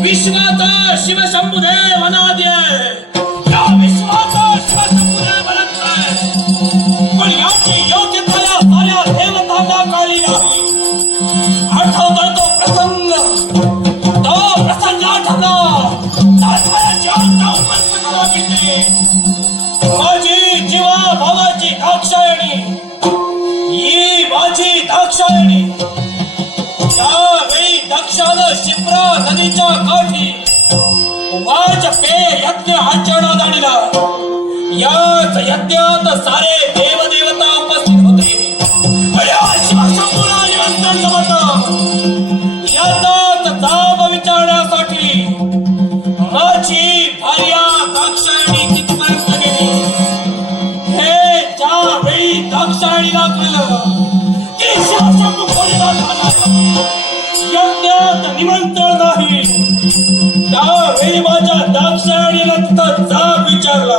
विश्वाचा शिवशंभुदेव अनाद्य या विश्वाचा शिवशंभुदेव अनंत पण याची योग्यता या साऱ्या देवतांना कळली नाही. आठवतोय तो प्रसंग आठवला तात्पर्याची आत्ता उपस्थित करा किती माझी जीवा भावाची दाक्षायणी ही माझी दाक्षायणी. त्यावेळी दक्षानं शिप्रा नदीच्या काठी वाजपेय यज्ञ आचरणात आणला. याच यज्ञात सारे देवदेवता उपस्थित होते. शिवशंभूला निमंत्रण जमतं. याचाच जाब विचारण्यासाठी माझी भार्या दाक्षायणी तिथपर्यंत गेली. हे ज्यावेळी दाक्षायणीला कळलं की शिवशंभू कोणीला झाला यज्ञात निमंत्रण नाही, त्यावेळी माझ्या दाक्षायणीला तिथं जाब विचारला.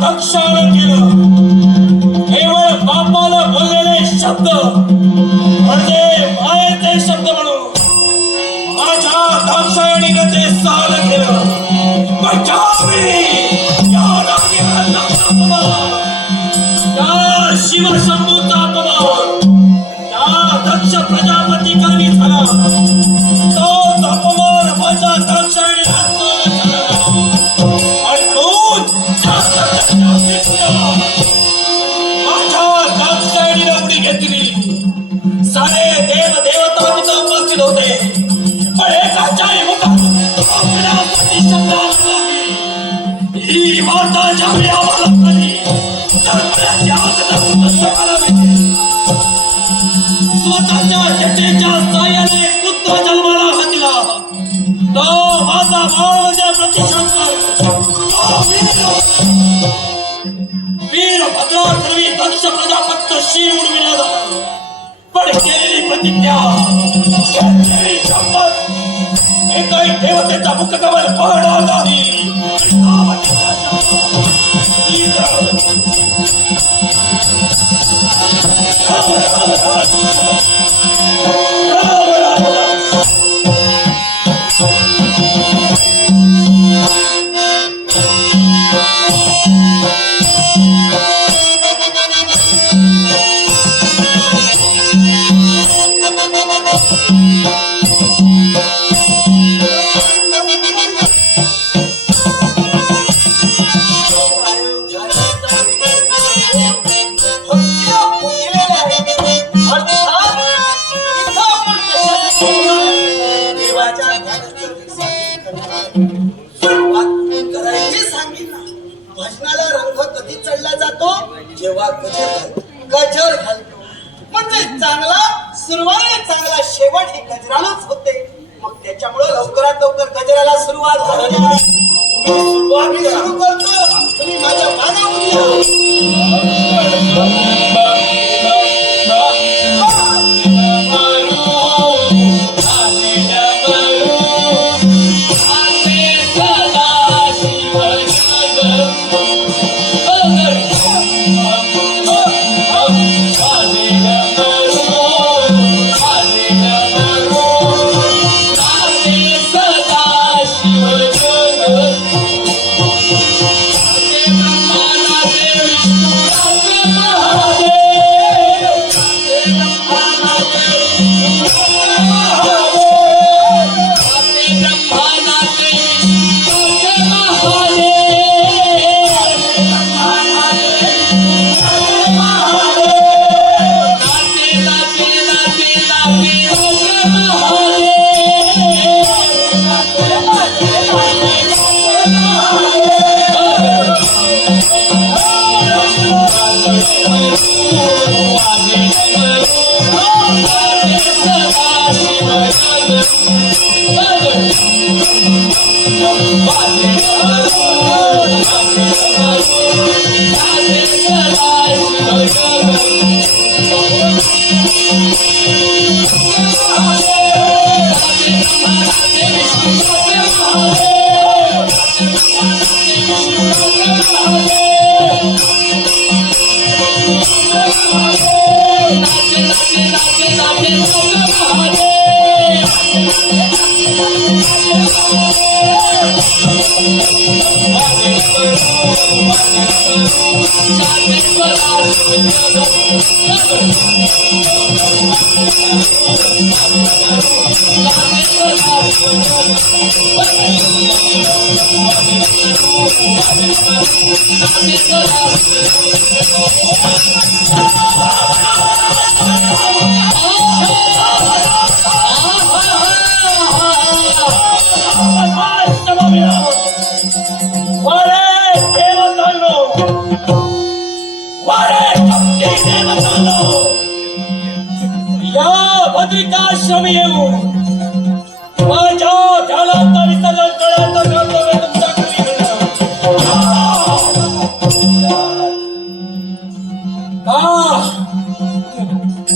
दक्षाने केलं केवळ बापाला बोललेले शब्द म्हणजे मायेचे शब्द म्हणून माझ्या दाक्षायणीने ते सहन केलं. शिवशंभूचा अपमान त्या दक्ष प्रजापती करवी झाला. तो अपमान माझ्या दाक्षायणीला सहन झाला आणि माझ्या दाक्षायणीने उडी घेतली. सारे देव देवता तिथे उपस्थित होते. पण एकाच्याही मुखात आपल्यासाठी शब्द आला नाही. ही वार्ता ज्यावेळी आम्हाला कळली स्वतःच्या जटेच्या साह्याने पुत्र जन्माला घातला. तो माझा भाव म्हणजे प्रतिशंकर वीरभद्रापूर्वी दक्ष प्रजापत्य शिर उडविला झाला. पण केलेली प्रतिज्ञा घेतलेली शपथ एकही देवतेचा मुखकमल पाहणार नाही. भजनाला रंग कधी चढला जातो जेव्हा गजर घालतो. म्हणजे चांगला सुरुवात चांगला शेवट ही गजरालाच होते. मग त्याच्यामुळे लवकरात लवकर गजराला सुरुवात झाली. सुरुवात सुरू करतो तुम्ही माझ्या मानावर या भद्रिकाश्रमी येऊ माझ्या